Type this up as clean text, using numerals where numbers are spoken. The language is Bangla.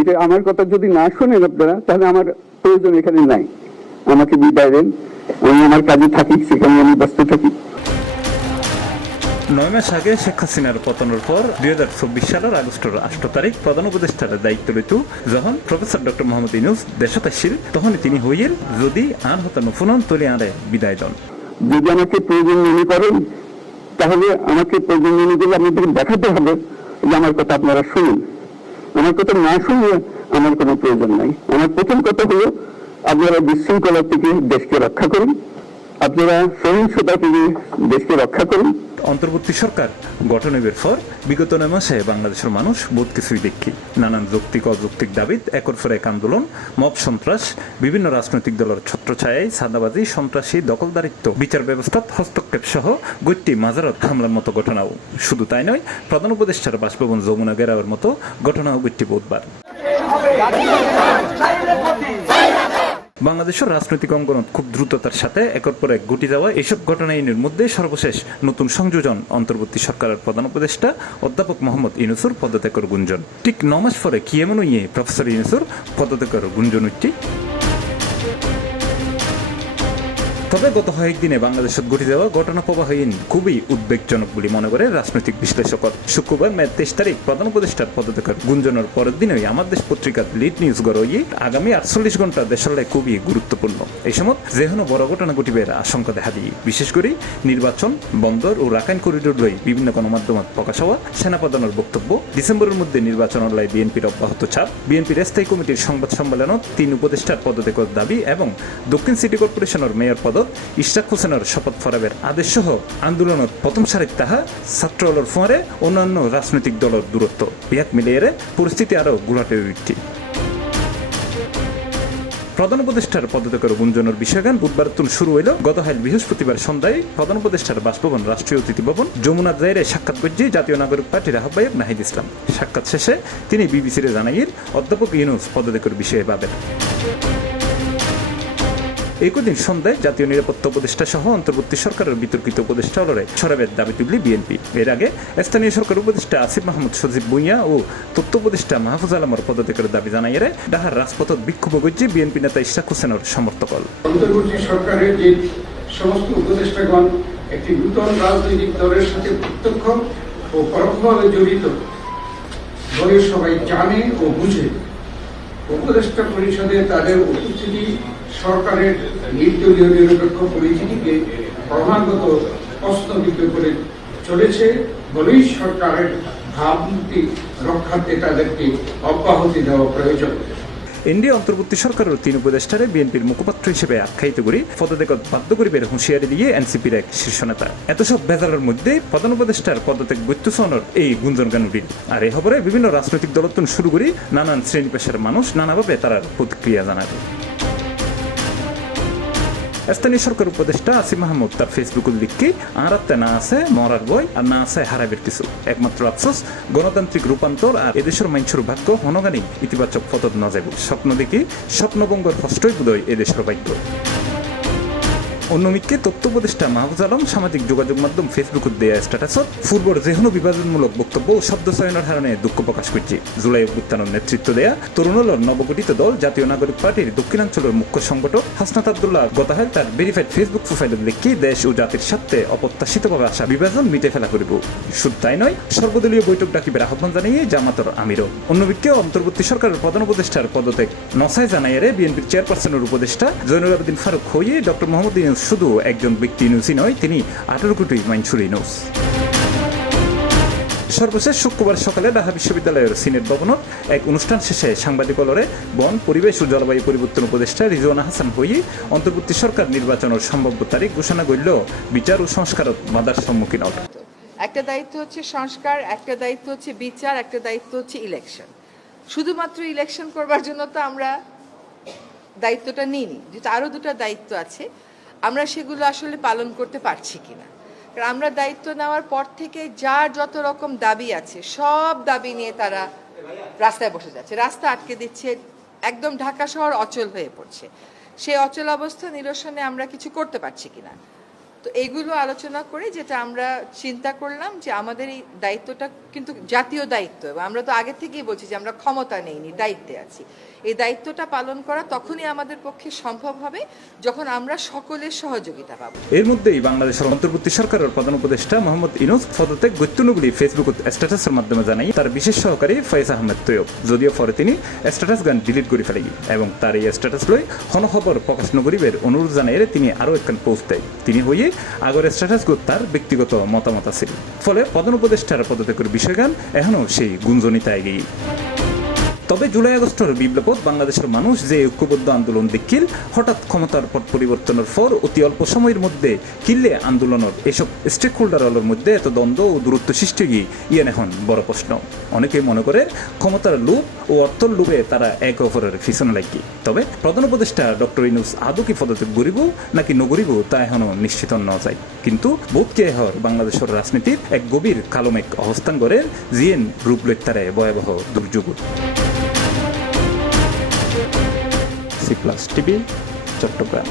এটা আমার কথা যদি না শোনেন আপনারা, তাহলে আমার প্রয়োজন এখানে নাই। আমাকে বিদায় দেন, আমি আমার কাজে থাকি, সেখানে আমি ব্যস্ত থাকি। 9 মাস আগে শেখ হাসিনার পতনের পর 2024 সালের আগস্টের 8 তারিখ প্রধান উপদেষ্টার দায়িত্ব লইত যখন প্রফেসর ডক্টর মোহাম্মদ ইউনূস দেশত আসছিল, তখন তিনি হইল যদি আর হতানো ফুনন তলি আরে বিদায় দন। যদি আমাকে প্রয়োজন মনে করেন, তাহলে আমাকে প্রয়োজন মনে করলে আপনাদের দেখাতে হবে যে আমার কথা আপনারা শুনুন। আমার কথা না শুনলে আমার কোনো প্রয়োজন নাই। আমার প্রথম কথা হলো, আপনারা বিশৃঙ্খলা থেকে দেশকে রক্ষা করুন, আপনারা সহিংসতা থেকে দেশকে রক্ষা করুন। অন্তর্বর্তী সরকার গঠনের পর বিগত 9 মাসে বাংলাদেশের মানুষ বহুত কিছুই দেখি। নানান যৌক্তিক অযৌক্তিক দাবিত একের পর এক আন্দোলন, মব সন্ত্রাস, বিভিন্ন রাজনৈতিক দলের ছত্রছায়ায় সাদাবাজি, সন্ত্রাসী, দখলদারিত্ব, বিচার ব্যবস্থাত হস্তক্ষেপ সহ গৈটি মাজারত হামলার মতো ঘটনাও। শুধু তাই নয়, প্রধান উপদেষ্টার বাসভবন যমুনা ঘেরাওয়ের মতো ঘটনাও গৈটি বহুতবার। বাংলাদেশের রাজনৈতিক অঙ্গনত খুব দ্রুততার সাথে একের পর এক ঘটে যাওয়া এইসব ঘটনার মধ্যে সর্বশেষ নতুন সংযোজন অন্তর্বর্তী সরকারের প্রধান উপদেষ্টা অধ্যাপক মোহাম্মদ ইউনূসের পদত্যাগের গুঞ্জন। ঠিক 9 মাস পরে কি এমন ইয়ে প্রফেসর ইউনূসের পদত্যাগের গুঞ্জন উঠটি। তবে গত কয়েকদিনে বাংলাদেশত ঘটে যাওয়া ঘটনা প্রবাহীন খুবই উদ্বেগজনক বলে মনে করে রাজনৈতিক বিশ্লেষক। শুক্রবার মে 23 তারিখ প্রধান উপদেষ্টার পদত্যাগের গুঞ্জনের পরের দিনই আমার দেশ পত্রিকার লিড নিউজ গড়িয়ে আগামী 48 ঘন্টা দেশের খুবই গুরুত্বপূর্ণ। এই সময় যে কোনো বড় ঘটনা ঘটিবার আশঙ্কা দেখা দিয়ে, বিশেষ করে নির্বাচন, বন্দর ও রাখাইন করিডোর লই বিভিন্ন গণমাধ্যমত প্রকাশ হওয়া সেনাপ্রধানের বক্তব্য, ডিসেম্বরের মধ্যে নির্বাচন লাই বিএনপির অব্যাহত চাপ, বিএনপির স্থায়ী কমিটির সংবাদ সম্মেলনত 3 উপদেষ্টার পদত্যাগের দাবি এবং দক্ষিণ সিটি কর্পোরেশনের মেয়র পদ ইশরাক হোসেনের শপথ ফরাবের আদেশ সহ আন্দোলনত প্রথম সারিত তাহা ছাত্রদলের ফোঁয়ারে অন্যান্য রাজনৈতিক দলের দূরত্ব ইয়াক মিলিয়ে পরিস্থিতি আরো গুলাটে উঠছে। প্রধান উপদেষ্টার পদত্যাগের গুঞ্জনের বিষয়গান বুধবার শুরু হইল। গতকাল বৃহস্পতিবার সন্ধ্যায় প্রধান উপদেষ্টার বাসভবন রাষ্ট্রীয় অতিথি ভবন যমুনা জায়রে সাক্ষাৎ করছে জাতীয় নাগরিক পার্টির আহ্বায়ক নাহিদ ইসলাম। সাক্ষাৎ শেষে তিনি বিবিসির জানাইয়ের অধ্যাপক ইউনূস পদত্যাগের বিষয়ে ভাবেন। একদিন সন্ধ্যায় জাতীয় নিরাপত্তা উপদেষ্টা সহ অন্তর্বর্তী সরকারের বিতর্কিত উপদেষ্টা সরাবের দাবি তুললি বিএনপি। এর আগে স্থানীয় সরকার উপদেষ্টা আসিফ মাহমুদ সজীব ভুঁইয়া ও তথ্য উপদেষ্টা মাহফুজ আলমের পদত্যাগের দাবি জানাইয়ে ঢাকার রাজপথত বিক্ষোভ করছে বিএনপি নেতা ইশরাক হোসেনের সমর্থক। অন্তর্বর্তী সরকারের যে সমস্ত উপদেষ্টাগণ একটি নূতন রাজনৈতিক দলের সাথে প্রত্যক্ষ ও পরোক্ষভাবে জড়িত বলে সবাই জানে ও বুঝে। উপদেষ্টা পরিষদে তাদের উপস্থিতি সরকারের নির্দলীয় নিরপেক্ষ পরিস্থিতিকে ক্রমাগত প্রশ্নবিদ্ধ করে চলেছে বলেই সরকারের ভাবমূর্তি রক্ষার্থে তাদেরকে অব্যাহতি দেওয়া প্রয়োজন। এনডিএ অন্তর্বর্তী সরকারের 3 উপদেষ্টারে বিএনপির মুখপাত্র হিসেবে আখ্যায়িত করে পদত্যাগ বাধ্য করিবের হুঁশিয়ারি দিয়ে এনসিপির এক শীর্ষ নেতা। এত সব ভেজালের মধ্যে প্রধান উপদেষ্টার পদত্যাগ বৈত্যসনের এই গুঞ্জন গান উঠিল। আর এই খবরে বিভিন্ন রাজনৈতিক দলতন শুরু করি নানান শ্রেণী পেশার মানুষ নানাভাবে তার প্রতিক্রিয়া জানাবে। স্থানীয় সরকার উপদেষ্টা আসিফ মাহমুদ তার ফেসবুক লিখকে আরাতে না আছে মরার বই আর না আছে হারাবের কিছু, একমাত্র আফসোস গণতান্ত্রিক রূপান্তর আর এদেশের মানুষের ভাগ্য হনগানি ইতিবাচক পথত না যাব। স্বপ্ন দেখি স্বপ্নবঙ্গর কষ্টই বোধহয় এদেশের ভাগ্য। অন্যদিকে তথ্য উপদেষ্টা মাহফুজ আলম সামাজিক যোগাযোগ মাধ্যম ফেসবুক দেয়া স্ট্যাটাসত পূর্বর যে কোনো বিভাজনমূলক বক্তব্য ও শব্দ চয়নের হারণে দুঃখ প্রকাশ করছে। জুলাই অভ্যুত্থানের নেতৃত্ব দেয়া তরুণদলের নবগঠিত দল জাতীয় নাগরিক পার্টির দক্ষিণাঞ্চলের মুখ্য সংগঠক হাসনাত আব্দুল্লাহ গতকাল তার ভেরিফাইড ফেসবুক প্রোফাইলে লিখে দেশ ও জাতির স্বার্থে অপ্রত্যাশিতভাবে আসা বিভাজন মিটে ফেলা করিব। শুধু তাই নয়, সর্বদলীয় বৈঠক ডাকিবার আহ্বান জানিয়ে জামাতর আমিরও। অন্যদিকে অন্তর্বর্তী সরকারের প্রধান উপদেষ্টার পদত্যাগ নসায় জানাইয়ারে বিএনপির চেয়ারপারসনের উপদেষ্টা জয়নুল আবেদিন ফারুক হয়ে ডক্টর মোহাম্মদ ইউনূস শুধু একজন ব্যক্তি ইউনূসই নয়, তিনি 18 কোটি মানুষের ইউনূস। সর্বশেষ শুক্রবার সকালে ঢাকা বিশ্ববিদ্যালয়ের সিনেট ভবনত এক অনুষ্ঠান শেষে সাংবাদিকলরে বন, পরিবেশ ও জলবায়ু পরিবর্তন উপদেষ্টা রিজওয়ানা হাসান হয়ে অন্তর্বর্তী সরকার নির্বাচনের সম্ভাব্য তারিখ ঘোষণা করল বিচার ও সংস্কারত বাধার সম্মুখীন হবে। একটা দায়িত্ব হচ্ছে সংস্কার, একটা দায়িত্ব হচ্ছে বিচার, একটা দায়িত্ব হচ্ছে ইলেকশন। শুধুমাত্র ইলেকশন করবার জন্য তো আমরা দায়িত্বটা নিইনি, যেটা আরো 2টা দায়িত্ব আছে, আমরা সেগুলো আসলে পালন করতে পারছি কিনা। কারণ আমরা দায়িত্ব নেওয়ার পর থেকে যার যত রকম দাবি আছে সব দাবি নিয়ে তারা রাস্তায় বসে যাচ্ছে, রাস্তা আটকে দিচ্ছে, একদম ঢাকা শহর অচল হয়ে পড়ছে। সেই অচল অবস্থা নিরসনে আমরা কিছু করতে পারছি কিনা। তো এগুলো আলোচনা করে যেটা আমরা চিন্তা করলাম যে আমাদের এই দায়িত্বটা কিন্তু জাতীয় দায়িত্ব, এবং আমরা তো আগে থেকেই বলছি যে আমরা ক্ষমতা নেইনি, দায়িত্বে আছি। এই দায়িত্বটা পালন করা তখনই আমাদের পক্ষে সম্ভব হবে যখন আমরা সকলের সহযোগিতা পাবো। এর মধ্যেই বাংলাদেশের অন্তর্বর্তী সরকারের প্রধান উপদেষ্টা মোহাম্মদ ইউনূস পদত্যাগ গৈত্যনুগুলি ফেসবুকত স্ট্যাটাসের মাধ্যমে জানাই তার বিশেষ সহকারী ফয়েজ আহমেদ তৈয়ব, যদিও পরে তিনি স্ট্যাটাস গান ডিলিট করে ফেলে এবং তার এই স্ট্যাটাস লই খবর প্রকাশ নগরীবের অনুরোধ জানাই তিনি আরও একখান পোস্ট দেয়। তিনি হইয়ে আগের স্ট্যাটাসগুলো তার ব্যক্তিগত মতামত ছিল, ফলে প্রধান উপদেষ্টার পদত্যাগের বিষয়গান এখনও সেই গুঞ্জনিতা এগিয়ে। তবে জুলাই আগস্টের বিপ্লবত বাংলাদেশের মানুষ যে ঐক্যবদ্ধ আন্দোলন দেখিল, হঠাৎ ক্ষমতার পট পরিবর্তনের পর অতি অল্প সময়ের মধ্যে কিল্লে আন্দোলনের এসব স্টেক হোল্ডারের মধ্যে এত দ্বন্দ্ব ও দূরত্ব সৃষ্টি গিয়ে ইয়ান এখন বড় প্রশ্ন। অনেকেই মনে করে ক্ষমতার লোভ ও অর্থর লোভে তারা এক অপরের পিছনে লাগি। তবে প্রধান উপদেষ্টা ডক্টর ইউনূস আদৌ কি পদত্যাগ করিব নাকি নগরিব তা এখনো নিশ্চিত ন যায়। কিন্তু বোধকে হর বাংলাদেশের রাজনীতির এক গভীর কালমেঘ অবস্থান করে জিএন রূপ লইতারে ভয়াবহ দুর্যোগ। C+ TV, Chittagong.